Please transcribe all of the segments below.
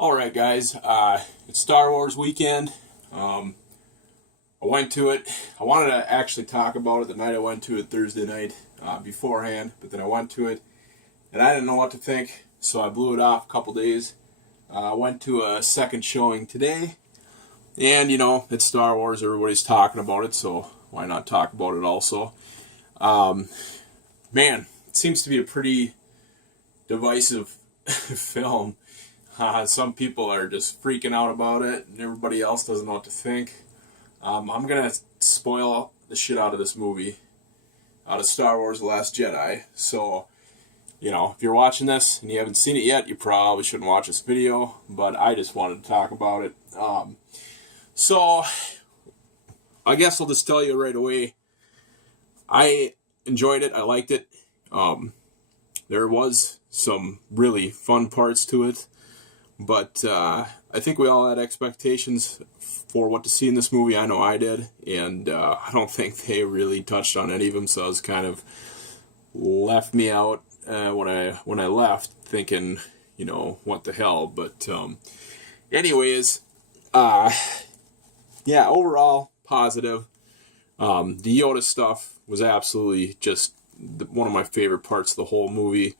All right, guys. It's Star Wars weekend. I went to it. I wanted to actually talk about it the night I went to it, Thursday night, beforehand. But then I went to it, and I didn't know what to think, so I blew it off a couple days. I went to a second showing today, and it's Star Wars. Everybody's talking about it, so why not talk about it also? Man, it seems to be a pretty divisive film. Some people are just freaking out about it, and everybody else doesn't know what to think. I'm going to spoil the shit out of this movie, out of Star Wars: Last Jedi. So, if you're watching this and you haven't seen it yet, you probably shouldn't watch this video, but I just wanted to talk about it. So, I guess I'll just tell you right away, I enjoyed it. I liked it. There was some really fun parts to it. But I think we all had expectations for what to see in this movie. I know I did, and I don't think they really touched on any of them, so it was kind of left me out when I left, thinking, what the hell. But anyways, yeah, overall positive. The Yoda stuff was absolutely just one of my favorite parts of the whole movie.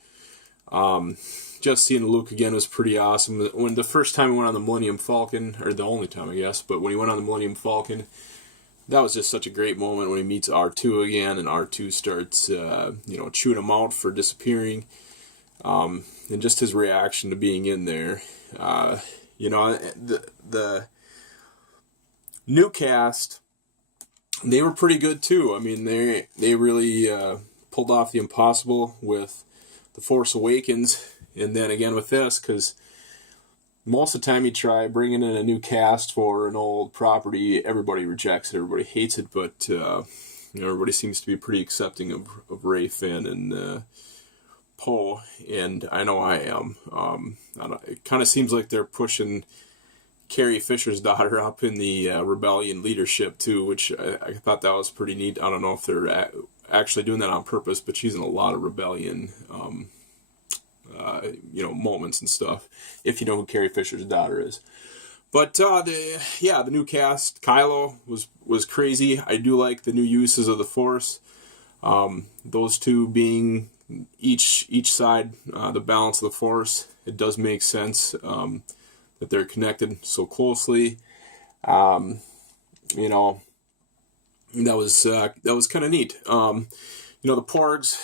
Just seeing Luke again was pretty awesome. When the first time he went on the Millennium Falcon, or the only time I guess, but when he went on the Millennium Falcon, that was just such a great moment when he meets R2 again, and R2 starts, chewing him out for disappearing, and just his reaction to being in there. The new cast, they were pretty good too. I mean, they really pulled off the impossible with The Force Awakens. And then again with this, because most of the time you try bringing in a new cast for an old property, everybody rejects it, everybody hates it, but everybody seems to be pretty accepting of Rey, Finn, and Poe, and I know I am. It kind of seems like they're pushing Carrie Fisher's daughter up in the rebellion leadership too, which I thought that was pretty neat. I don't know if they're actually doing that on purpose, but she's in a lot of rebellion moments and stuff, if you know who Carrie Fisher's daughter is. But the new cast, Kylo was crazy. I do like the new uses of the Force. Those two being each side, the balance of the Force. It does make sense that they're connected so closely. That was kind of neat. The Porgs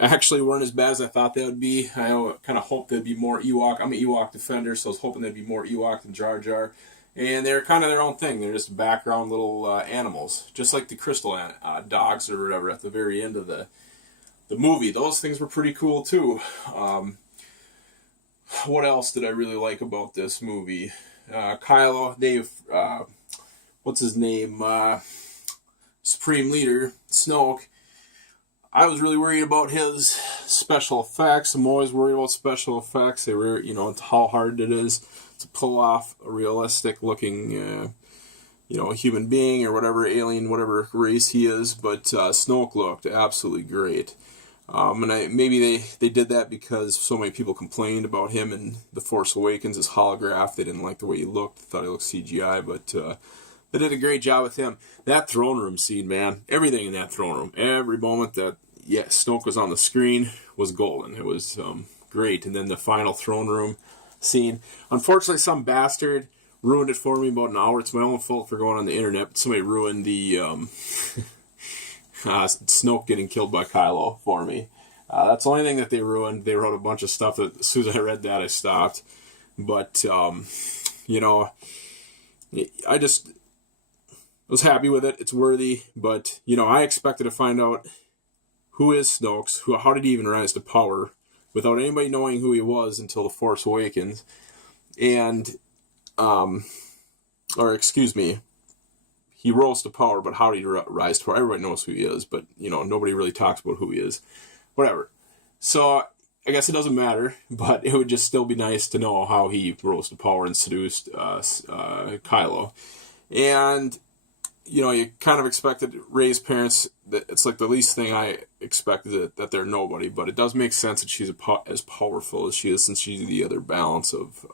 actually weren't as bad as I thought they would be. I kind of hoped there'd be more Ewok. I'm an Ewok defender, so I was hoping there'd be more Ewok than Jar Jar. And they're kind of their own thing. They're just background little animals, just like the crystal dogs or whatever at the very end of the movie. Those things were pretty cool too. What else did I really like about this movie? Kylo, Dave, what's his name? Supreme Leader, Snoke. I was really worried about his special effects. I'm always worried about special effects. They were, how hard it is to pull off a realistic looking, human being or whatever, alien, whatever race he is. But Snoke looked absolutely great. And maybe they did that because so many people complained about him in The Force Awakens, his holograph. They didn't like the way he looked. They thought he looked CGI, but they did a great job with him. That throne room scene, man. Everything in that throne room. Every moment that Snoke was on the screen was golden. It was great. And then the final throne room scene. Unfortunately, some bastard ruined it for me about an hour. It's my own fault for going on the internet. But somebody ruined the Snoke getting killed by Kylo for me. That's the only thing that they ruined. They wrote a bunch of stuff that as soon as I read that, I stopped. But, I just was happy with it. It's worthy. But, I expected to find out who is Snoke, how did he even rise to power without anybody knowing who he was until The Force Awakens. And, he rose to power, but how did he rise to power? Everybody knows who he is, but, nobody really talks about who he is. Whatever. So, I guess it doesn't matter, but it would just still be nice to know how he rose to power and seduced Kylo. And you kind of expected Rey's parents. It's like the least thing I expected, that they're nobody. But it does make sense that she's as powerful as she is, since she's the other balance of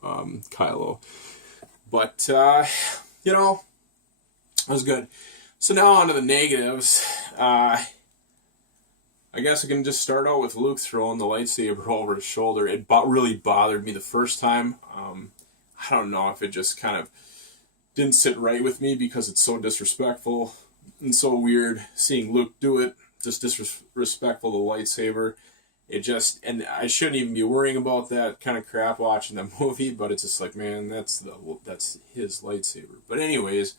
Kylo. But it was good. So now on to the negatives. I guess I can just start out with Luke throwing the lightsaber over his shoulder. It really bothered me the first time. I don't know if it just kind of didn't sit right with me, because it's so disrespectful and so weird seeing Luke do it. Just disrespectful to the lightsaber. And I shouldn't even be worrying about that kind of crap watching the movie, but it's just like, man, that's his lightsaber. But anyways,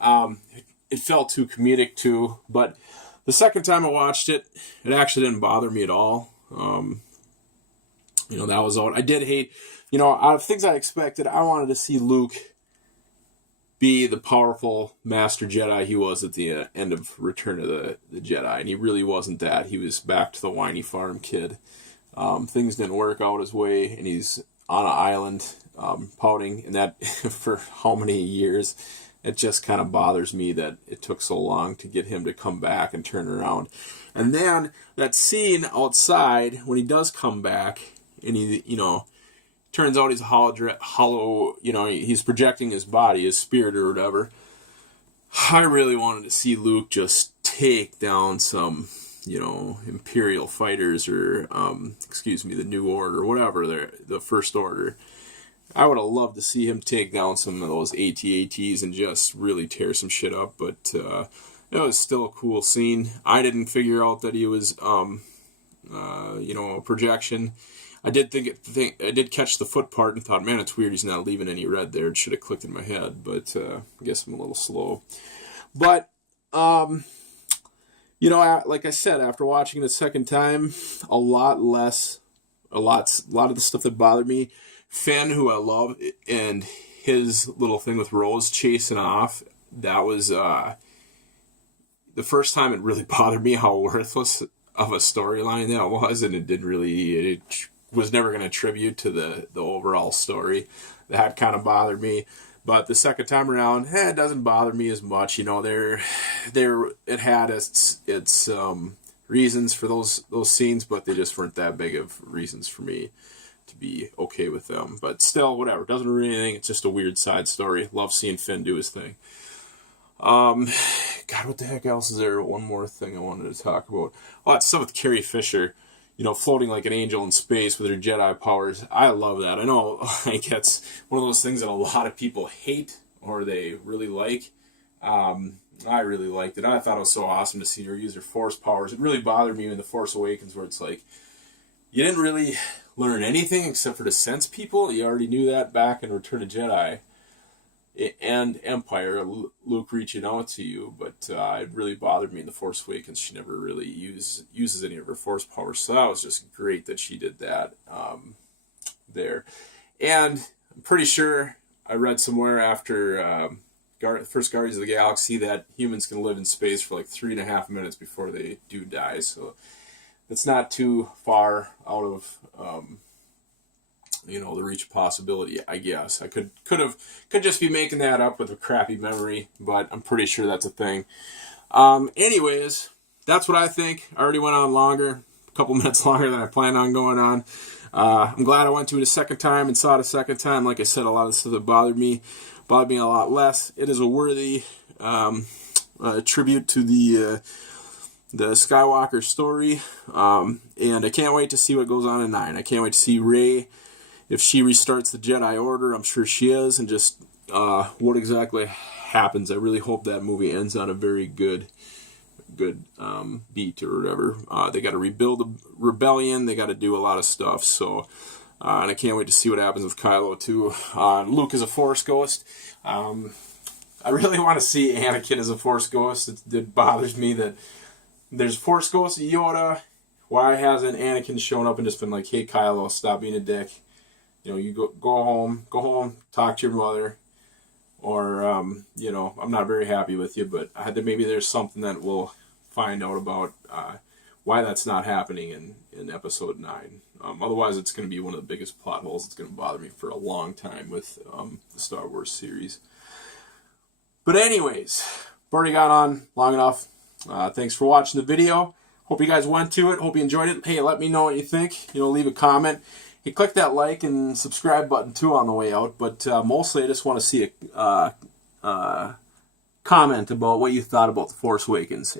it felt too comedic too. But the second time I watched it, it actually didn't bother me at all. That was out. I did hate, out of things I expected, I wanted to see Luke be the powerful Master Jedi he was at the end of Return of the Jedi, and he really wasn't that. He was back to the whiny farm kid. Things didn't work out his way, and he's on an island pouting, and that for how many years. It just kind of bothers me that it took so long to get him to come back and turn around. And then that scene outside, when he does come back, and he, turns out he's hollow, he's projecting his body, his spirit or whatever. I really wanted to see Luke just take down some, Imperial fighters, or, the New Order, whatever, the First Order. I would have loved to see him take down some of those AT-ATs and just really tear some shit up, but it was still a cool scene. I didn't figure out that he was, a projection. I did I did catch the foot part and thought, man, it's weird he's not leaving any red there. It should have clicked in my head, but I guess I'm a little slow. But, like I said, after watching it the second time, a lot of the stuff that bothered me. Finn, who I love, and his little thing with Rose chasing off, that was the first time it really bothered me how worthless of a storyline that was, and it was never going to attribute to the overall story. That kind of bothered me. But the second time around, it doesn't bother me as much. It had its reasons for those scenes, but they just weren't that big of reasons for me to be okay with them. But still, whatever. Doesn't ruin anything. It's just a weird side story. Love seeing Finn do his thing. God, what the heck else is there? One more thing I wanted to talk about. Oh, it's stuff with Carrie Fisher. Floating like an angel in space with her Jedi powers. I love that. I know, it's one of those things that a lot of people hate or they really like. I really liked it. I thought it was so awesome to see her use her Force powers. It really bothered me in The Force Awakens, where it's like, you didn't really learn anything except for to sense people. You already knew that back in Return of Jedi and Empire, Luke reaching out to you, but it really bothered me in The Force Awakens. She never really uses any of her Force powers, so that was just great that she did that there. And I'm pretty sure I read somewhere after first Guardians of the Galaxy that humans can live in space for like 3.5 minutes before they do die, so it's not too far out of the reach of possibility, I guess. I could just be making that up with a crappy memory, but I'm pretty sure that's a thing. Anyways, that's what I think. I already went on longer, a couple minutes longer than I planned on going on. I'm glad I went to it a second time and saw it a second time. Like I said, a lot of the stuff that bothered me a lot less. It is a worthy tribute to the Skywalker story, and I can't wait to see what goes on in 9. I can't wait to see Rey. If she restarts the Jedi Order, I'm sure she is, and just what exactly happens. I really hope that movie ends on a very good beat or whatever. They got to rebuild the rebellion. They got to do a lot of stuff. So, and I can't wait to see what happens with Kylo too. Luke is a Force ghost. I really want to see Anakin as a Force ghost. It bothers me that there's Force ghost Yoda. Why hasn't Anakin shown up and just been like, "Hey Kylo, stop being a dick. You go home, talk to your mother," or, I'm not very happy with you, but maybe there's something that we'll find out about why that's not happening in Episode 9. Otherwise, it's going to be one of the biggest plot holes. It's going to bother me for a long time with the Star Wars series. But anyways, I've already gone on long enough. Thanks for watching the video. Hope you guys went to it. Hope you enjoyed it. Hey, let me know what you think. Leave a comment. Hey, click that like and subscribe button too on the way out. But mostly I just want to see a comment about what you thought about The Force Awakens.